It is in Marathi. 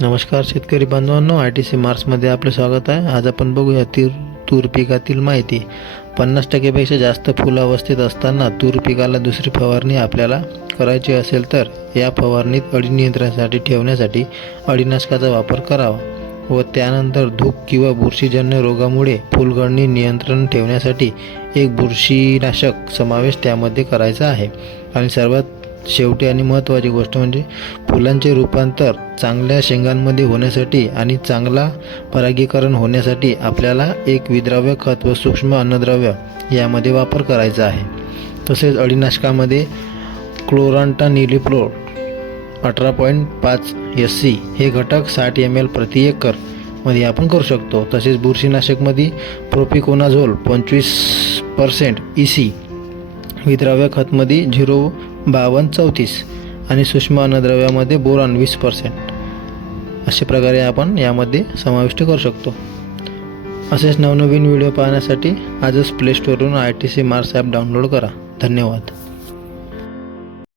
नमस्कार शेतकरी बांधवांनो आय टी सी मार्क्समध्ये आपलं स्वागत आहे. आज आपण बघूया तीर तूर पिकातील माहिती. पन्नास टक्केपेक्षा जास्त फुलावस्थेत असताना तूर पिकाला दुसरी फवारणी आपल्याला करायची असेल तर या फवारणीत अळी नियंत्रणासाठी ठेवण्यासाठी अळीनाशकाचा वापर करावा व त्यानंतर धूप किंवा बुरशीजन्य रोगामुळे फुलगळणी नियंत्रण ठेवण्यासाठी एक बुरशीनाशक समावेश त्यामध्ये करायचा आहे. आणि सर्वात शेवटी आणि महत्त्वाची गोष्ट म्हणजे फुलांचे रूपांतर चांगल्या शेंगांमध्ये होण्यासाठी आणि चांगला परागीकरण होण्यासाठी आपल्याला एक विद्राव्य खत व सूक्ष्म अन्नद्रव्य यामध्ये वापर करायचा आहे. तसेच अळीनाशकामध्ये क्लोरांटा निलिप्लोर अठरा पॉईंट पाच एस सी हे घटक साठ एम एल प्रति एकरमध्ये आपण करू शकतो. तसेच बुरशीनाशकमध्ये प्रोपिकोनाझोल पंचवीस पर्सेंट ई सी विद्राव्य खतमध्ये झिरो बावन्न चौतीस आणि सूक्ष्म अन्नद्रव्यामध्ये बोरॉन वीस पर्सेंट अशा प्रकारे आपण यामध्ये समाविष्ट करू शकतो. असेच नवनवीन व्हिडिओ पाहण्यासाठी आजच प्ले स्टोरवरून आय टी सी मार्स ॲप डाउनलोड करा. धन्यवाद.